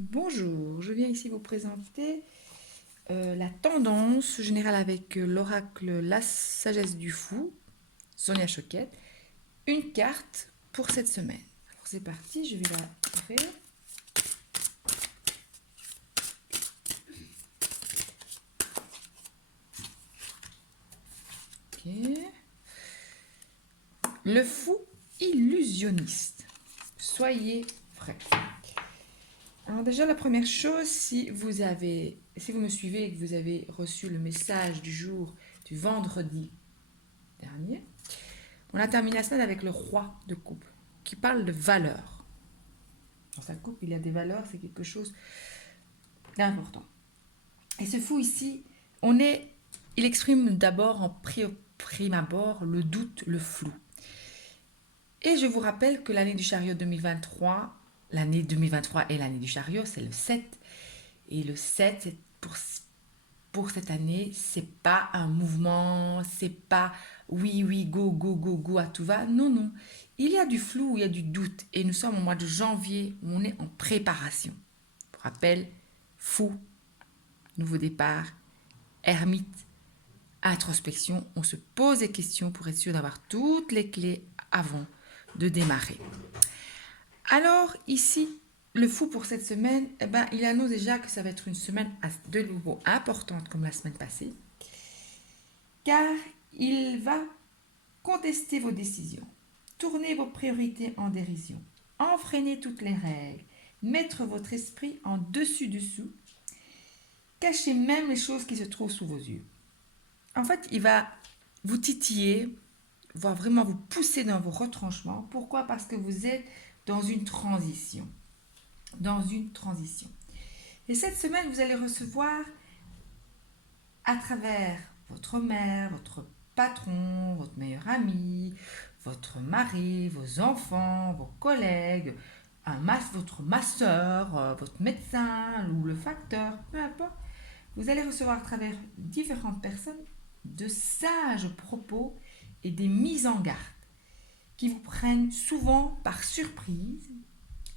Bonjour, je viens ici vous présenter la tendance générale avec l'oracle La Sagesse du Fou, Sonia Choquette, une carte pour cette semaine. Alors c'est parti, je vais la ouvrir. Ok. Le fou illusionniste. Soyez prêts. Alors déjà la première chose, si vous me suivez et que vous avez reçu le message du jour du vendredi dernier, on a terminé la semaine avec le roi de coupe qui parle de valeurs. Dans sa coupe, il y a des valeurs, c'est quelque chose d'important. Et ce fou ici, il exprime d'abord en prime abord le doute, le flou. Et je vous rappelle que l'année du chariot 2023, l'année 2023 et l'année du chariot, c'est le 7. Et le 7, c'est pour cette année, c'est pas un mouvement, c'est pas oui, oui, go, go, go, go à tout va. Non, non. Il y a du flou, il y a du doute. Et nous sommes au mois de janvier où on est en préparation. Pour rappel, fou, nouveau départ, ermite, introspection. On se pose des questions pour être sûr d'avoir toutes les clés avant de démarrer. Alors ici, le fou pour cette semaine, il annonce déjà que ça va être une semaine de nouveau importante comme la semaine passée, car il va contester vos décisions, tourner vos priorités en dérision, enfreiner toutes les règles, mettre votre esprit en dessus-dessous, cacher même les choses qui se trouvent sous vos yeux. En fait, il va vous titiller, voire vraiment vous pousser dans vos retranchements. Pourquoi? Parce que vous êtes dans une transition. Dans une transition. Et cette semaine, vous allez recevoir à travers votre mère, votre patron, votre meilleur ami, votre mari, vos enfants, vos collègues, votre masseur, votre médecin ou le facteur, peu importe, vous allez recevoir à travers différentes personnes de sages propos et des mises en garde qui vous prennent souvent par surprise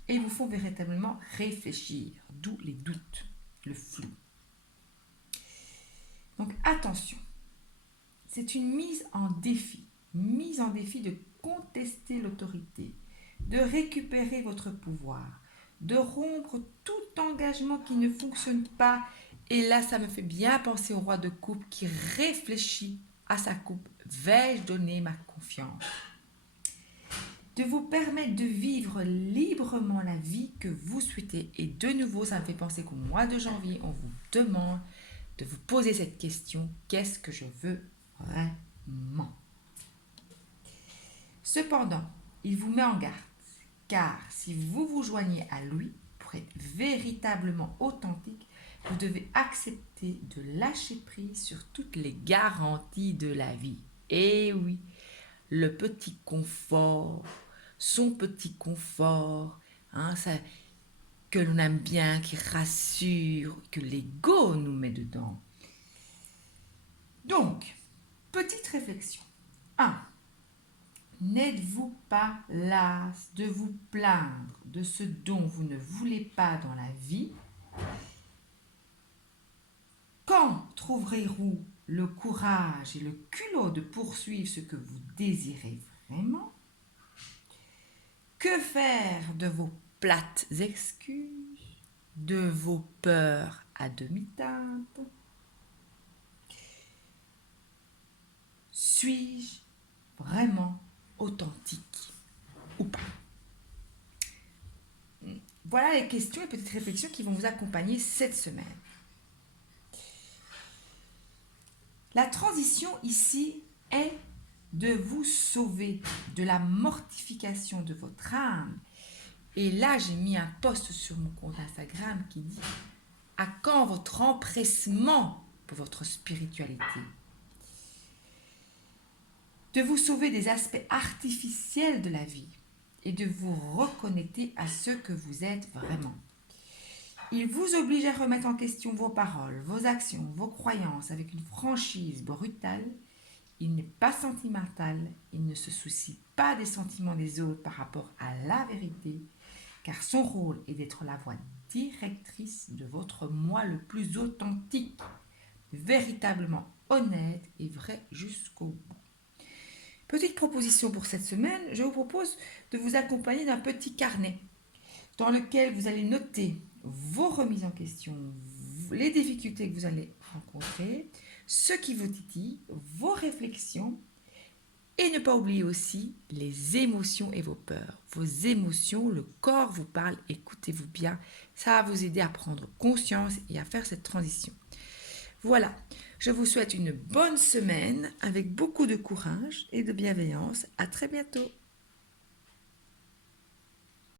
et vous font véritablement réfléchir, d'où les doutes, le flou. Donc attention, c'est une mise en défi de contester l'autorité, de récupérer votre pouvoir, de rompre tout engagement qui ne fonctionne pas. Et là, ça me fait bien penser au roi de coupe qui réfléchit à sa coupe. Vais-je donner ma confiance? De vous permettre de vivre librement la vie que vous souhaitez. Et de nouveau, ça me fait penser qu'au mois de janvier, on vous demande de vous poser cette question, qu'est-ce que je veux vraiment? Cependant, il vous met en garde, car si vous vous joignez à lui pour être véritablement authentique, vous devez accepter de lâcher prise sur toutes les garanties de la vie. Et oui, le petit confort, son petit confort, ça, que l'on aime bien, qui rassure, que l'ego nous met dedans. Donc, petite réflexion. 1. N'êtes-vous pas las de vous plaindre de ce dont vous ne voulez pas dans la vie? Quand trouverez-vous le courage et le culot de poursuivre ce que vous désirez vraiment? Que faire de vos plates excuses, de vos peurs à demi-teintes? Suis-je vraiment authentique ou pas? Voilà les questions et petites réflexions qui vont vous accompagner cette semaine. La transition ici est de vous sauver de la mortification de votre âme. Et là, j'ai mis un post sur mon compte Instagram qui dit « À quand votre empressement pour votre spiritualité ?» De vous sauver des aspects artificiels de la vie et de vous reconnecter à ce que vous êtes vraiment. Il vous oblige à remettre en question vos paroles, vos actions, vos croyances avec une franchise brutale. Il n'est pas sentimental, il ne se soucie des sentiments des autres par rapport à la vérité, car son rôle est d'être la voix directrice de votre moi le plus authentique, véritablement honnête et vrai jusqu'au bout. Petite proposition pour cette semaine, je vous propose de vous accompagner d'un petit carnet dans lequel vous allez noter vos remises en question, les difficultés que vous allez rencontrer, ce qui vous titille, vos réflexions et ne pas oublier aussi les émotions et vos peurs. Vos émotions, le corps vous parle, écoutez-vous bien, ça va vous aider à prendre conscience et à faire cette transition. Voilà, je vous souhaite une bonne semaine avec beaucoup de courage et de bienveillance. À très bientôt.